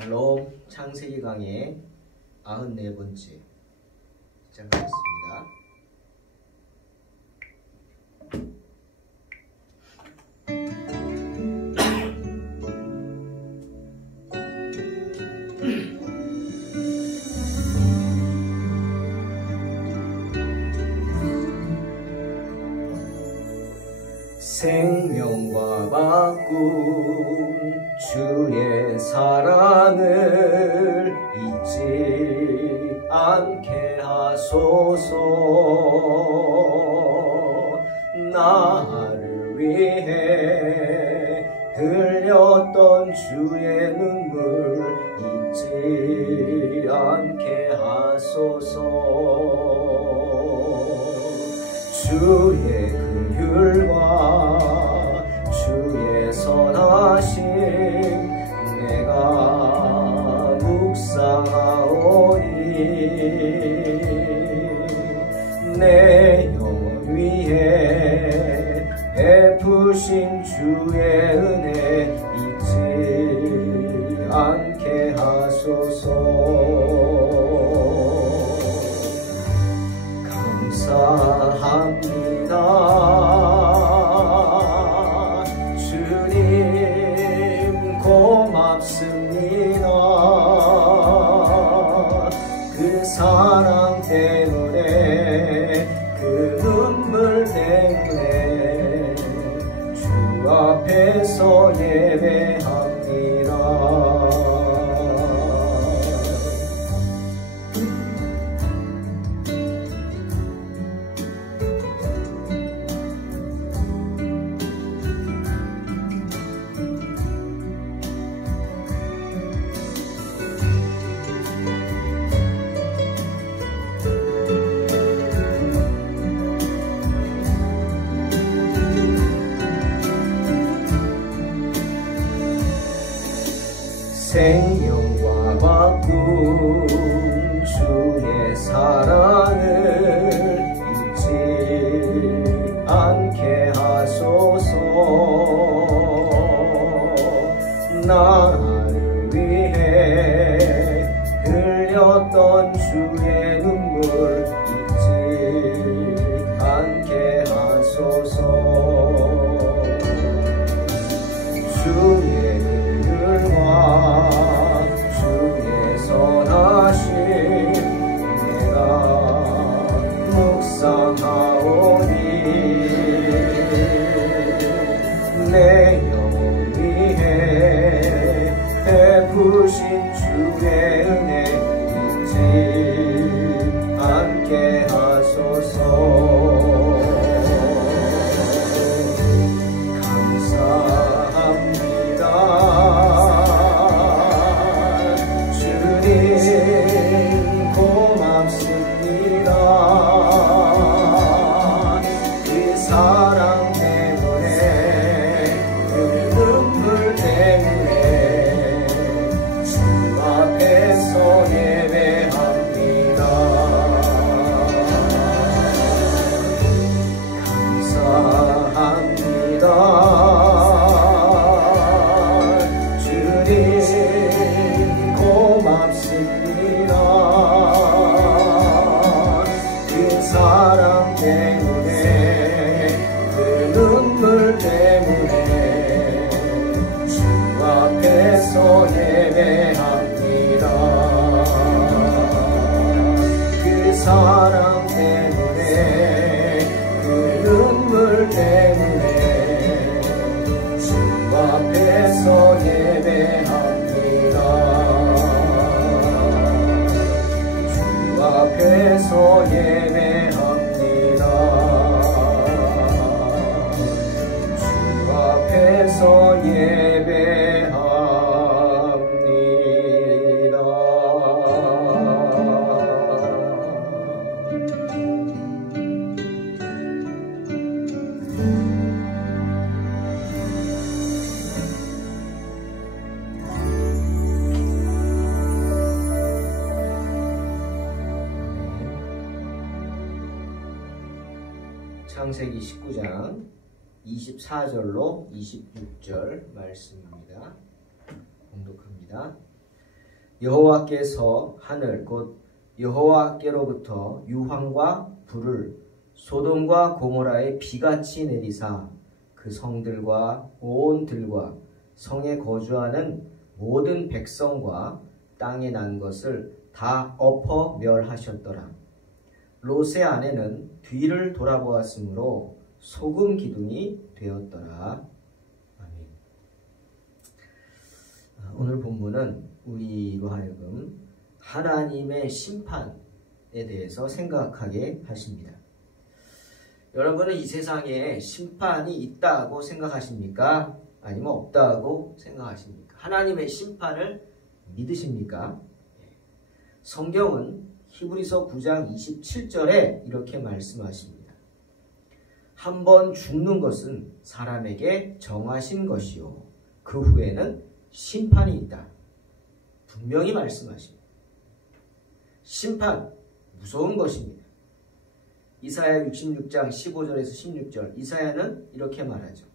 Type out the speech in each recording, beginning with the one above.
샬롬 창세기 강의 94번째 시작하겠습니다. 생명과 바꾼 주의 사랑을 잊지 않게 하소서. 나를 위해 흘렸던 주의 눈물 잊지 않게 하소서. 주의 긍휼과 주의 선하심 내가 묵상하오니 내 영혼 위에 베푸신 주의 은혜 잊지 않게 하소서. 감사합니다. 주님 고맙습니다. 그 사랑 때문에 그 눈물 때문에 주 앞에서 예배합니다. 생명과 바꾼 주의 사랑을 잊지 않게 하소서. 나를 위해 흘렸던 주의 눈물 잊지 않게 하소서. 주의 긍휼과 주의 선하심 내가 묵상하오니 내 영혼 위에 베푸신 주의 은혜 잊지 않게 하소서. 사랑 때문에 그 눈물 때문에 주 앞에서 예배합니다. 주 앞에서 예배합니다. 주 앞에서 예배합니다. 창세기 19장 24절로 26절 말씀입니다. 봉독합니다. 여호와께서 하늘 곧 여호와께로부터 유황과 불을 소돔과 고모라에 비같이 내리사 그 성들과 온 들과 성에 거주하는 모든 백성과 땅에 난 것을 다 엎어 멸하셨더라. 롯의 아내는 뒤를 돌아보았으므로 소금 기둥이 되었더라. 아멘. 오늘 본문은 우리로 하여금 하나님의 심판에 대해서 생각하게 하십니다. 여러분은 이 세상에 심판이 있다고 생각하십니까? 아니면 없다고 생각하십니까? 하나님의 심판을 믿으십니까? 성경은 히브리서 9장 27절에 이렇게 말씀하십니다. 한 번 죽는 것은 사람에게 정하신 것이요 그 후에는 심판이 있다. 분명히 말씀하십니다. 심판, 무서운 것입니다. 이사야 66장 15절에서 16절, 이사야는 이렇게 말하죠.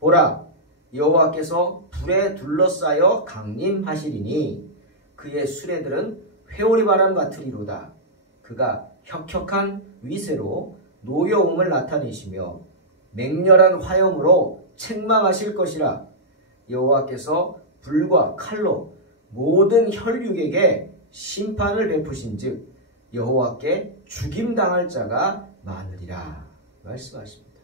보라, 여호와께서 불에 둘러싸여 강림하시리니 그의 수레들은 회오리 바람 같으리로다. 그가 혁혁한 위세로 노여움을 나타내시며 맹렬한 화염으로 책망하실 것이라. 여호와께서 불과 칼로 모든 혈육에게 심판을 베푸신즉 여호와께 죽임당할 자가 많으리라 말씀하십니다.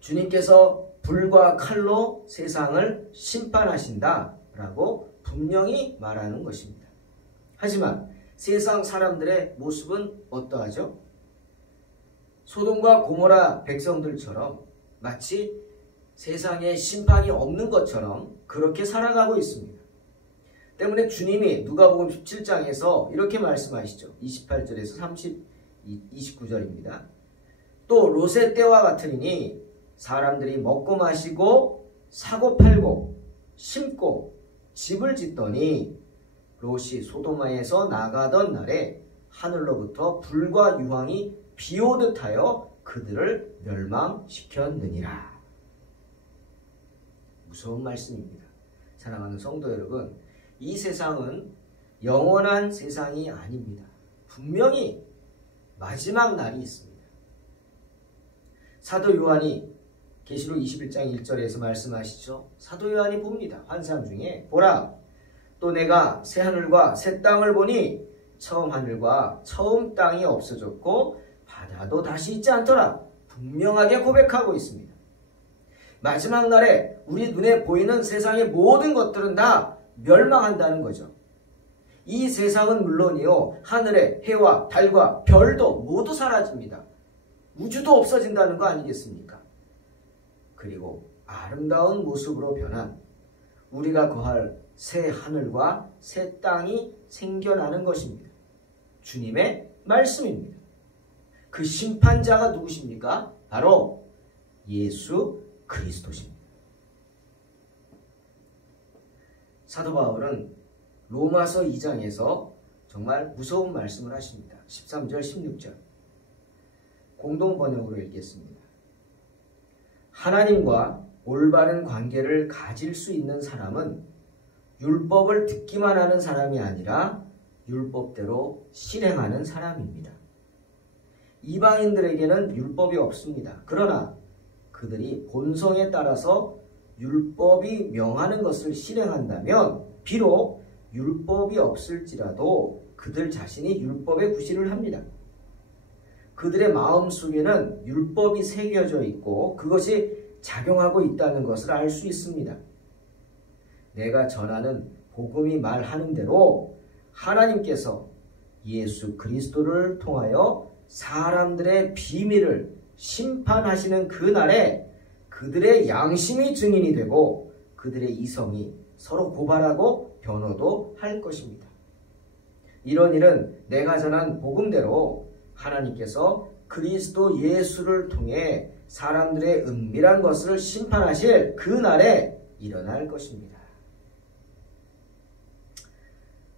주님께서 불과 칼로 세상을 심판하신다라고 분명히 말하는 것입니다. 하지만 세상 사람들의 모습은 어떠하죠? 소돔과 고모라 백성들처럼 마치 세상에 심판이 없는 것처럼 그렇게 살아가고 있습니다. 때문에 주님이 누가복음 17장에서 이렇게 말씀하시죠. 28절에서 29절입니다. 또 롯의 때와 같으리니 사람들이 먹고 마시고 사고 팔고 심고 집을 짓더니 롯이 소도마에서 나가던 날에 하늘로부터 불과 유황이 비오듯 하여 그들을 멸망시켰느니라. 무서운 말씀입니다. 사랑하는 성도 여러분, 이 세상은 영원한 세상이 아닙니다. 분명히 마지막 날이 있습니다. 사도 요한이 계시록 21장 1절에서 말씀하시죠. 사도 요한이 봅니다. 환상 중에 보라, 또 내가 새 하늘과 새 땅을 보니 처음 하늘과 처음 땅이 없어졌고 바다도 다시 있지 않더라. 분명하게 고백하고 있습니다. 마지막 날에 우리 눈에 보이는 세상의 모든 것들은 다 멸망한다는 거죠. 이 세상은 물론이요, 하늘의 해와 달과 별도 모두 사라집니다. 우주도 없어진다는 거 아니겠습니까? 그리고 아름다운 모습으로 변한 우리가 거할 새 하늘과 새 땅이 생겨나는 것입니다. 주님의 말씀입니다. 그 심판자가 누구십니까? 바로 예수 그리스도십니다. 사도 바울은 로마서 2장에서 정말 무서운 말씀을 하십니다. 13절 16절 공동 번역으로 읽겠습니다. 하나님과 올바른 관계를 가질 수 있는 사람은 율법을 듣기만 하는 사람이 아니라 율법대로 실행하는 사람입니다. 이방인들에게는 율법이 없습니다. 그러나 그들이 본성에 따라서 율법이 명하는 것을 실행한다면 비록 율법이 없을지라도 그들 자신이 율법에 구실을 합니다. 그들의 마음속에는 율법이 새겨져 있고 그것이 작용하고 있다는 것을 알 수 있습니다. 내가 전하는 복음이 말하는 대로 하나님께서 예수 그리스도를 통하여 사람들의 비밀을 심판하시는 그날에 그들의 양심이 증인이 되고 그들의 이성이 서로 고발하고 변호도 할 것입니다. 이런 일은 내가 전한 복음대로 하나님께서 그리스도 예수를 통해 사람들의 은밀한 것을 심판하실 그날에 일어날 것입니다.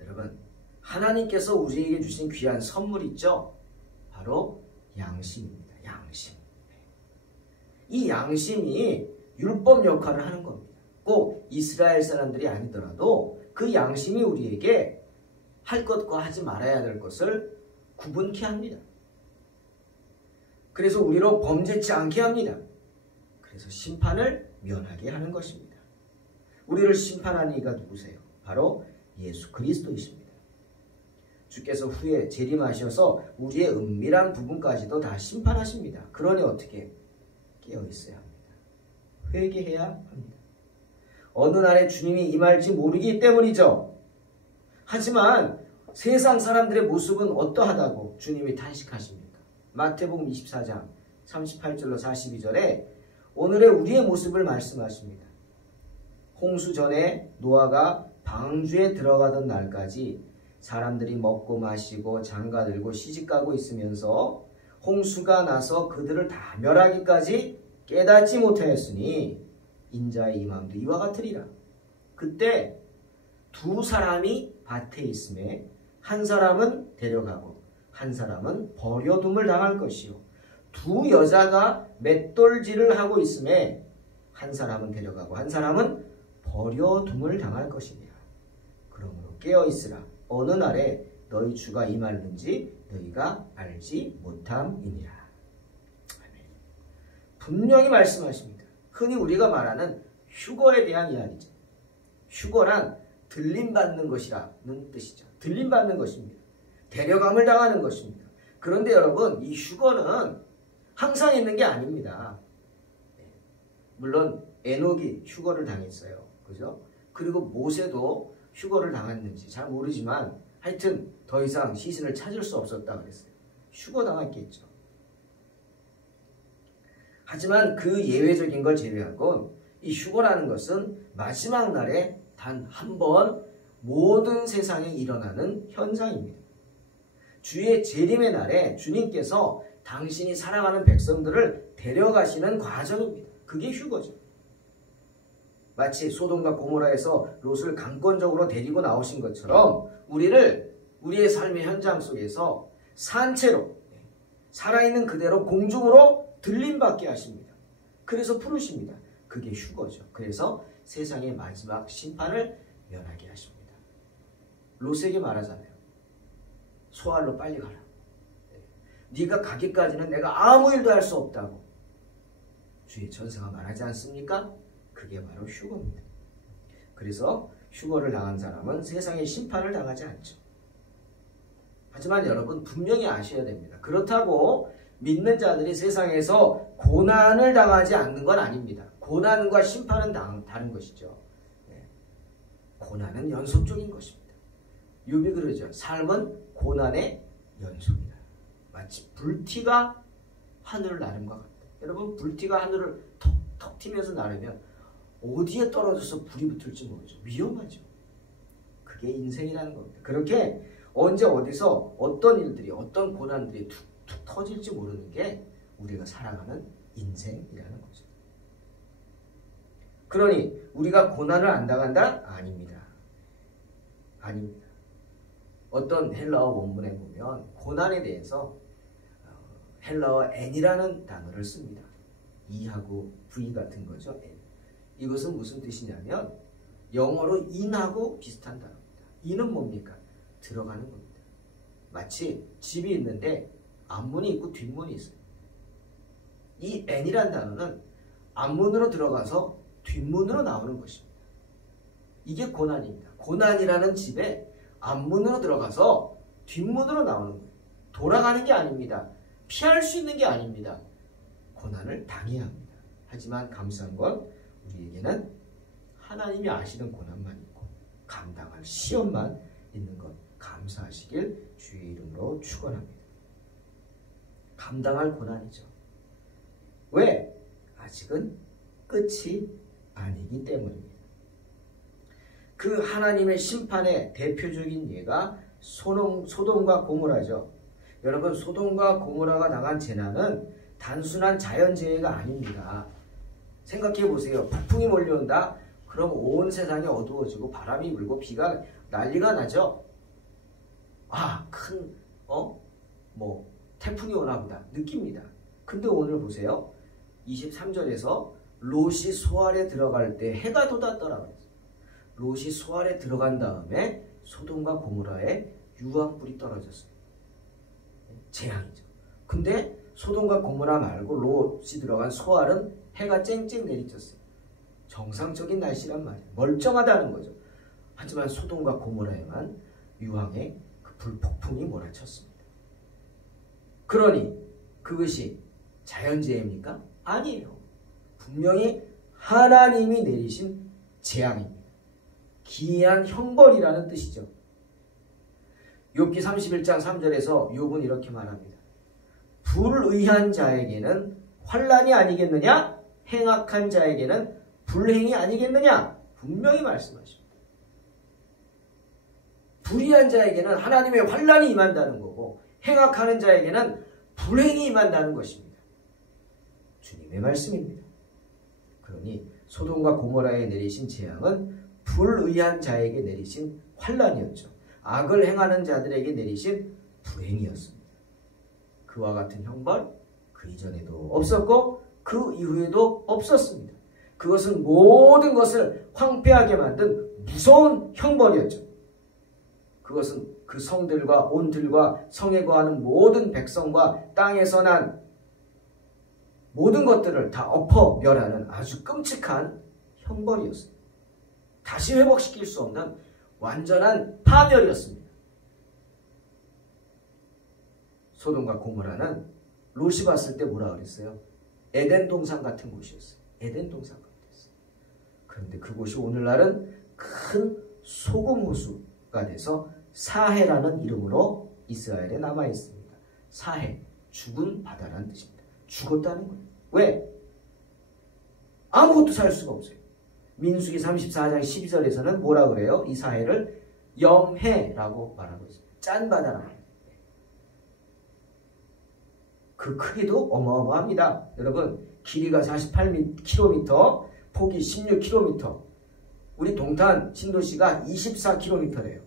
여러분, 하나님께서 우리에게 주신 귀한 선물 있죠? 바로 양심입니다. 양심. 이 양심이 율법 역할을 하는 겁니다. 꼭 이스라엘 사람들이 아니더라도 그 양심이 우리에게 할 것과 하지 말아야 될 것을 구분케 합니다. 그래서 우리로 범죄치 않게 합니다. 그래서 심판을 면하게 하는 것입니다. 우리를 심판하는 이가 누구세요? 바로 예수 그리스도이십니다. 주께서 후에 재림하셔서 우리의 은밀한 부분까지도 다 심판하십니다. 그러니 어떻게? 깨어있어야 합니다. 회개해야 합니다. 어느 날에 주님이 임할지 모르기 때문이죠. 하지만 세상 사람들의 모습은 어떠하다고 주님이 탄식하십니까? 마태복음 24장 38절로 42절에 오늘의 우리의 모습을 말씀하십니다. 홍수 전에 노아가 방주에 들어가던 날까지 사람들이 먹고 마시고 장가들고 시집가고 있으면서 홍수가 나서 그들을 다 멸하기까지 깨닫지 못하였으니 인자의 임함도 이와 같으리라. 그때 두 사람이 밭에 있음에 한 사람은 데려가고 한 사람은 버려둠을 당할 것이요 두 여자가 맷돌질을 하고 있음에 한 사람은 데려가고 한 사람은 버려둠을 당할 것이니라. 그러므로 깨어있으라. 어느 날에 너희 주가 임하는지 너희가 알지 못함이니라. 아멘. 분명히 말씀하십니다. 흔히 우리가 말하는 휴거에 대한 이야기죠. 휴거란 들림받는 것이라는 뜻이죠. 들림받는 것입니다. 데려감을 당하는 것입니다. 그런데 여러분, 이 휴거는 항상 있는 게 아닙니다. 물론 에녹이 휴거를 당했어요. 그죠? 그리고 모세도 휴거를 당했는지 잘 모르지만 하여튼 더 이상 시신을 찾을 수 없었다 그랬어요. 휴거 당했겠죠. 하지만 그 예외적인 걸 제외하고 이 휴거라는 것은 마지막 날에 단 한 번 모든 세상에 일어나는 현상입니다. 주의 재림의 날에 주님께서 당신이 사랑하는 백성들을 데려가시는 과정입니다. 그게 휴거죠. 마치 소돔과 고모라에서 롯을 강권적으로 데리고 나오신 것처럼 우리를 우리의 삶의 현장 속에서 산채로 살아있는 그대로 공중으로 들림받게 하십니다. 그래서 부르십니다. 그게 휴거죠. 그래서 세상의 마지막 심판을 면하게 하십니다. 롯에게 말하잖아요. 소알로 빨리 가라. 네가 가기까지는 내가 아무 일도 할 수 없다고 주의 전사가 말하지 않습니까? 그게 바로 휴거입니다. 그래서 휴거를 당한 사람은 세상의 심판을 당하지 않죠. 하지만 여러분 분명히 아셔야 됩니다. 그렇다고 믿는 자들이 세상에서 고난을 당하지 않는 건 아닙니다. 고난과 심판은 다른 것이죠. 고난은 연속적인 것입니다. 욥이 그러죠. 삶은 고난의 연속이다. 마치 불티가 하늘을 나른 것 같다. 여러분 불티가 하늘을 턱 튀면서 나르면 어디에 떨어져서 불이 붙을지 모르죠. 위험하죠. 그게 인생이라는 겁니다. 그렇게 언제 어디서 어떤 일들이 어떤 고난들이 툭툭 터질지 모르는 게 우리가 살아가는 인생이라는 거죠. 그러니 우리가 고난을 안 당한다? 아닙니다. 아닙니다. 어떤 헬라어 원문에 보면 고난에 대해서 헬라어 n이라는 단어를 씁니다. E하고 V 같은 거죠. N. 이것은 무슨 뜻이냐면 영어로 in하고 비슷한 단어입니다. in은 뭡니까? 들어가는 겁니다. 마치 집이 있는데 앞문이 있고 뒷문이 있어요. 이 n이라는 단어는 앞문으로 들어가서 뒷문으로 나오는 것입니다. 이게 고난입니다. 고난이라는 집에 앞문으로 들어가서 뒷문으로 나오는 거예요. 돌아가는 게 아닙니다. 피할 수 있는 게 아닙니다. 고난을 당해야 합니다. 하지만 감사한 건 우리에게는 하나님이 아시는 고난만 있고 감당할 시험만 있는 것 감사하시길 주의 이름으로 축원합니다. 감당할 고난이죠. 왜? 아직은 끝이 아니기 때문입니다. 그 하나님의 심판의 대표적인 예가 소돔과 고모라죠. 여러분 소돔과 고모라가 당한 재난은 단순한 자연재해가 아닙니다. 생각해 보세요. 폭풍이 몰려온다? 그럼 온 세상이 어두워지고 바람이 불고 비가 난리가 나죠. 아, 큰 태풍이 오나 보다 느낍니다. 근데 오늘 보세요. 23절에서 롯이 소알에 들어갈 때 해가 돋았더라고요. 롯이 소알에 들어간 다음에 소돔과 고모라에 유황불이 떨어졌어요. 재앙이죠. 근데 소돔과 고모라 말고 롯이 들어간 소알은 해가 쨍쨍 내리쳤어요. 정상적인 날씨란 말이에요. 멀쩡하다는 거죠. 하지만 소돔과 고모라에만 유황의 그 불폭풍이 몰아쳤습니다. 그러니 그것이 자연재해입니까? 아니에요. 분명히 하나님이 내리신 재앙입니다. 기이한 형벌이라는 뜻이죠. 욥기 31장 3절에서 욥은 이렇게 말합니다. 불의한 자에게는 환난이 아니겠느냐? 행악한 자에게는 불행이 아니겠느냐? 분명히 말씀하십니다. 불의한 자에게는 하나님의 환난이 임한다는 거고 행악하는 자에게는 불행이 임한다는 것입니다. 주님의 말씀입니다. 그러니 소돔과 고모라에 내리신 재앙은 불의한 자에게 내리신 환난이었죠. 악을 행하는 자들에게 내리신 불행이었습니다. 그와 같은 형벌 그 이전에도 없었고 그 이후에도 없었습니다. 그것은 모든 것을 황폐하게 만든 무서운 형벌이었죠. 그것은 그 성들과 온들과 성에 거하는 모든 백성과 땅에서 난 모든 것들을 다 엎어 멸하는 아주 끔찍한 형벌이었습니다. 다시 회복시킬 수 없는 완전한 파멸이었습니다. 소돔과 고모라는 롯이 봤을 때 뭐라 그랬어요? 에덴 동산 같은 곳이었어요. 에덴 동산 같았어요. 그런데 그곳이 오늘날은 큰 소금 호수가 돼서 사해라는 이름으로 이스라엘에 남아 있습니다. 사해, 죽은 바다라는 뜻입니다. 죽었다는 거예요. 왜? 아무것도 살 수가 없어요. 민수기 34장 12절에서는 뭐라 그래요? 이 사해를 염해라고 말하고 있어요. 짠 바다라고 해요. 그 크기도 어마어마합니다. 여러분, 길이가 48km, 폭이 16km, 우리 동탄 신도시가 24km래요.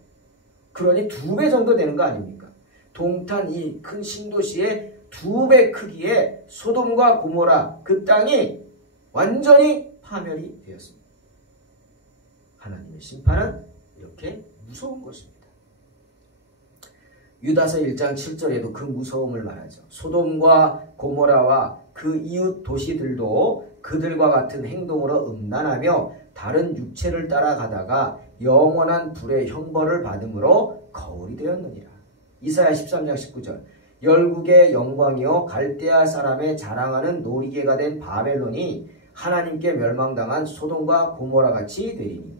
그러니 2배 정도 되는 거 아닙니까? 동탄 이 큰 신도시의 2배 크기의 소돔과 고모라 그 땅이 완전히 파멸이 되었습니다. 하나님의 심판은 이렇게 무서운 것입니다. 유다서 1장 7절에도 그 무서움을 말하죠. 소돔과 고모라와 그 이웃 도시들도 그들과 같은 행동으로 음란하며 다른 육체를 따라가다가 영원한 불의 형벌을 받음으로 거울이 되었느니라. 이사야 13장 19절 열국의 영광이요 갈대아 사람의 자랑하는 놀이개가 된 바벨론이 하나님께 멸망당한 소돔과 고모라 같이 되리니.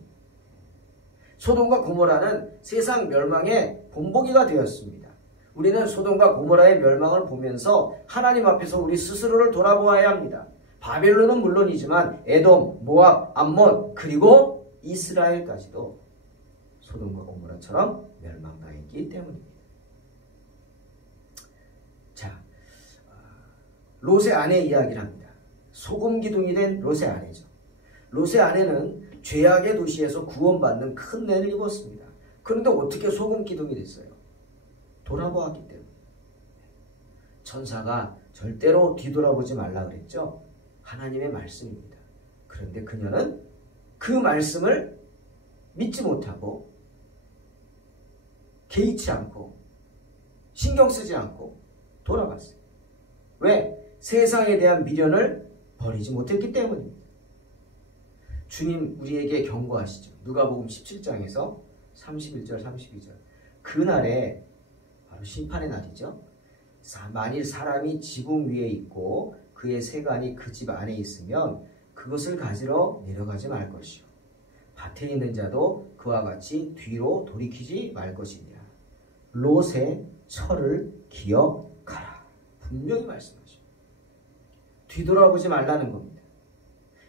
소돔과 고모라는 세상 멸망의 본보기가 되었습니다. 우리는 소돔과 고모라의 멸망을 보면서 하나님 앞에서 우리 스스로를 돌아보아야 합니다. 바벨론은 물론이지만 에돔, 모압, 암몬 그리고 이스라엘까지도 소돔과 고모라처럼 멸망당했기 때문입니다. 자, 롯의 아내 이야기를 합니다. 소금 기둥이 된 롯의 아내죠. 롯의 아내는 죄악의 도시에서 구원받는 큰 은혜를 입었습니다. 그런데 어떻게 소금 기둥이 됐어요? 돌아보았기 때문에. 천사가 절대로 뒤돌아보지 말라 그랬죠. 하나님의 말씀입니다. 그런데 그녀는 그 말씀을 믿지 못하고 개의치 않고 신경 쓰지 않고 돌아갔어요. 왜? 세상에 대한 미련을 버리지 못했기 때문입니다. 주님 우리에게 경고하시죠. 누가복음 17장에서 31절 32절 그날에 바로 심판의 날이죠. 만일 사람이 지붕 위에 있고 그의 세간이 그 집 안에 있으면 그것을 가지러 내려가지 말 것이요 밭에 있는 자도 그와 같이 뒤로 돌이키지 말 것이니라. 롯의 철을 기억하라. 분명히 말씀하십니다. 뒤돌아보지 말라는 겁니다.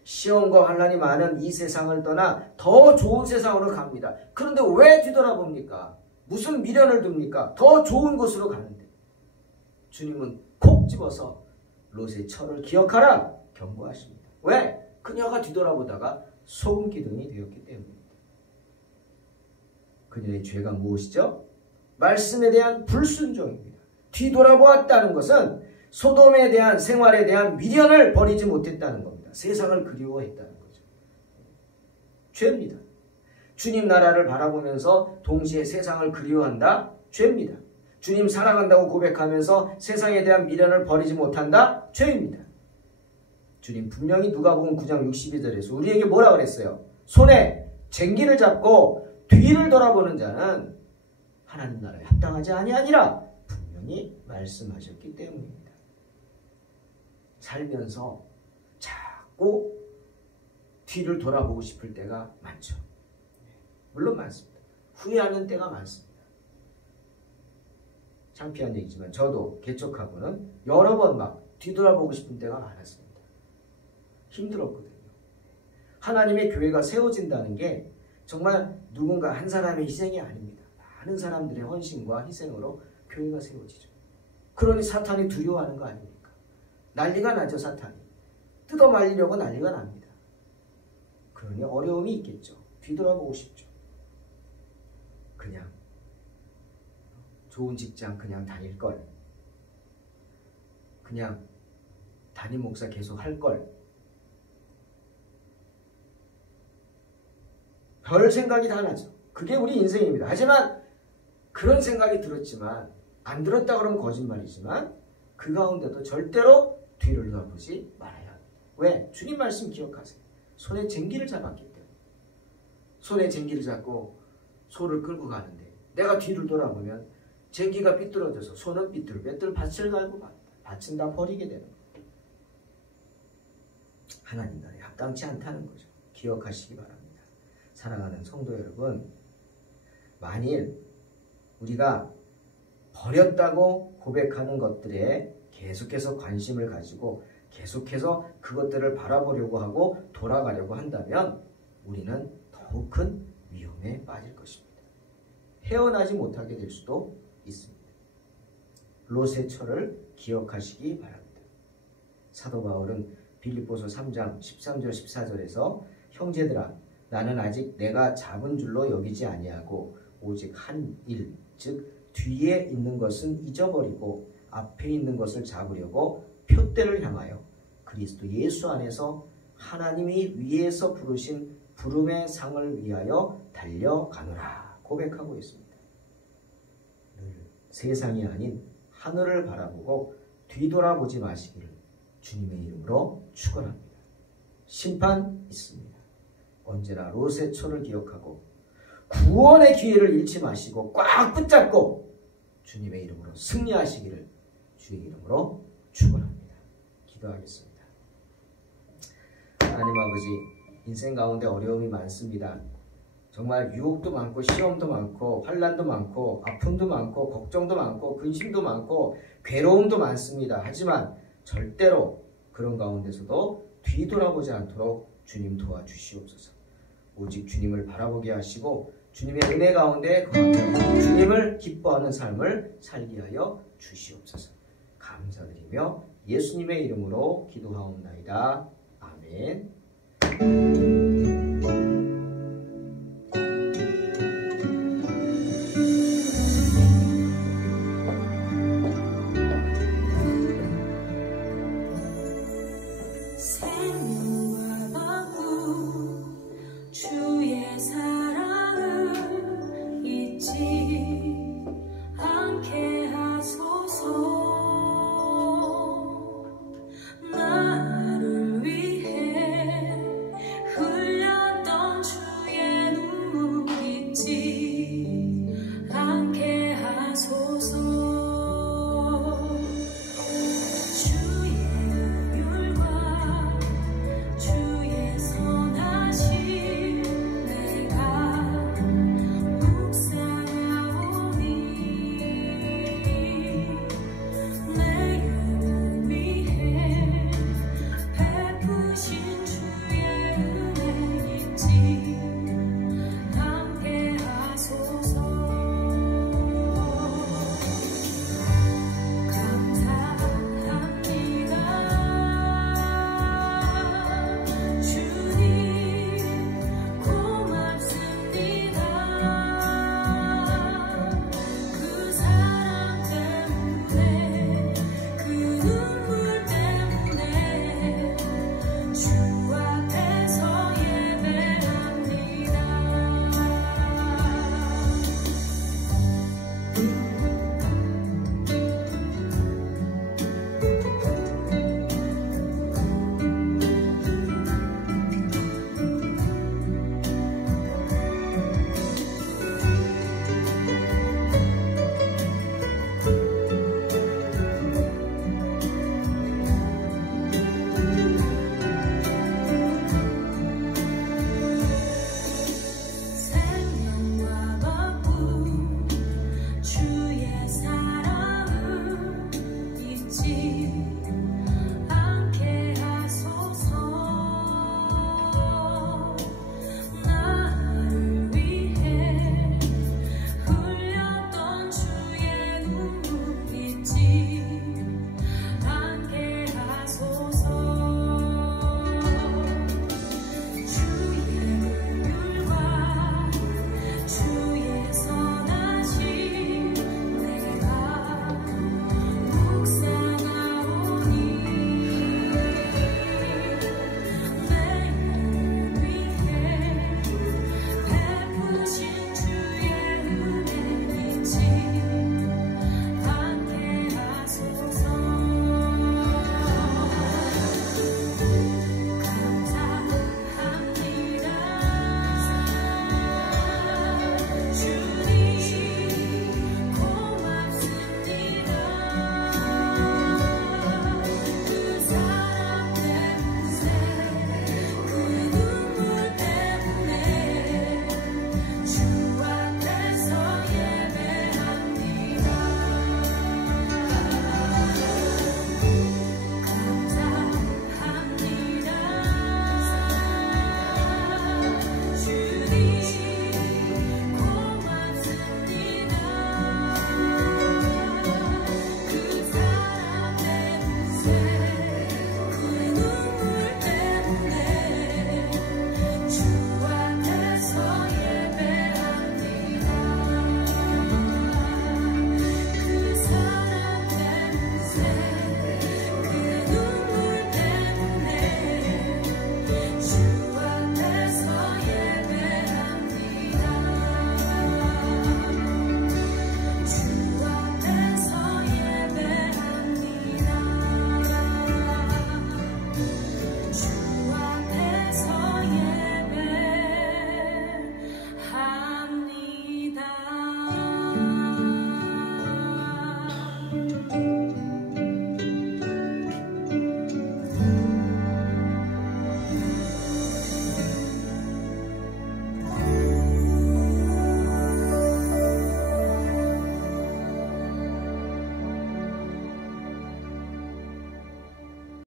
시험과 환난이 많은 이 세상을 떠나 더 좋은 세상으로 갑니다. 그런데 왜 뒤돌아봅니까? 무슨 미련을 둡니까? 더 좋은 곳으로 가는데. 주님은 콕 집어서 롯의 철을 기억하라 경고하십니다. 왜? 그녀가 뒤돌아보다가 소금 기둥이 되었기 때문입니다. 그녀의 죄가 무엇이죠? 말씀에 대한 불순종입니다. 뒤돌아보았다는 것은 소돔에 대한 생활에 대한 미련을 버리지 못했다는 겁니다. 세상을 그리워했다는 거죠. 죄입니다. 주님 나라를 바라보면서 동시에 세상을 그리워한다? 죄입니다. 주님 사랑한다고 고백하면서 세상에 대한 미련을 버리지 못한다? 죄입니다. 주님 분명히 누가복음 9장 62절에서 우리에게 뭐라 그랬어요? 손에 쟁기를 잡고 뒤를 돌아보는 자는 하나님 나라에 합당하지 아니하니라 분명히 말씀하셨기 때문입니다. 살면서 자꾸 뒤를 돌아보고 싶을 때가 많죠. 물론 많습니다. 후회하는 때가 많습니다. 창피한 얘기지만 저도 개척하고는 여러 번 막 뒤돌아보고 싶은 때가 많았습니다. 힘들었거든요. 하나님의 교회가 세워진다는 게 정말 누군가 한 사람의 희생이 아닙니다. 많은 사람들의 헌신과 희생으로 교회가 세워지죠. 그러니 사탄이 두려워하는 거 아닙니까? 난리가 나죠. 사탄이. 뜯어 말리려고 난리가 납니다. 그러니 어려움이 있겠죠. 뒤돌아보고 싶죠. 그냥 좋은 직장 그냥 다닐 걸, 그냥 담임 목사 계속 할 걸, 별 생각이 다 나죠. 그게 우리 인생입니다. 하지만 그런 생각이 들었지만 안 들었다 그러면 거짓말이지만 그 가운데도 절대로 뒤를 돌아보지 말아야 합니다. 왜? 주님 말씀 기억하세요. 손에 쟁기를 잡았기 때문에. 손에 쟁기를 잡고 소를 끌고 가는데 내가 뒤를 돌아보면 쟁기가 삐뚤어져서 소는 삐뚤빼뚤 밭을 갈고 밭은 다 버리게 되는 거예요. 하나님 나라에 합당치 않다는 거죠. 기억하시기 바랍니다. 사랑하는 성도 여러분, 만일 우리가 버렸다고 고백하는 것들에 계속해서 관심을 가지고 계속해서 그것들을 바라보려고 하고 돌아가려고 한다면 우리는 더욱 큰 위험에 빠질 것입니다. 헤어나지 못하게 될 수도 있습니다. 롯의 철을 기억하시기 바랍니다. 사도 바울은 빌립보서 3장 13절 14절에서 형제들아 나는 아직 내가 잡은 줄로 여기지 아니하고 오직 한 일, 즉 뒤에 있는 것은 잊어버리고 앞에 있는 것을 잡으려고 표대를 향하여 그리스도 예수 안에서 하나님이 위에서 부르신 부름의 상을 위하여 달려가노라 고백하고 있습니다. 늘 세상이 아닌 하늘을 바라보고 뒤돌아보지 마시기를 주님의 이름으로 축원합니다. 심판 있습니다. 언제나 롯의 철을 기억하고 구원의 기회를 잃지 마시고 꽉 붙잡고 주님의 이름으로 승리하시기를 주의 이름으로 축원합니다. 기도하겠습니다. 하나님 아버지, 인생 가운데 어려움이 많습니다. 정말 유혹도 많고 시험도 많고 환난도 많고 아픔도 많고 걱정도 많고 근심도 많고 괴로움도 많습니다. 하지만 절대로 그런 가운데서도 뒤돌아보지 않도록 주님 도와주시옵소서. 오직 주님을 바라보게 하시고 주님의 은혜 가운데 거하며 주님을 기뻐하는 삶을 살게 하여 주시옵소서. 감사드리며 예수님의 이름으로 기도하옵나이다. 아멘.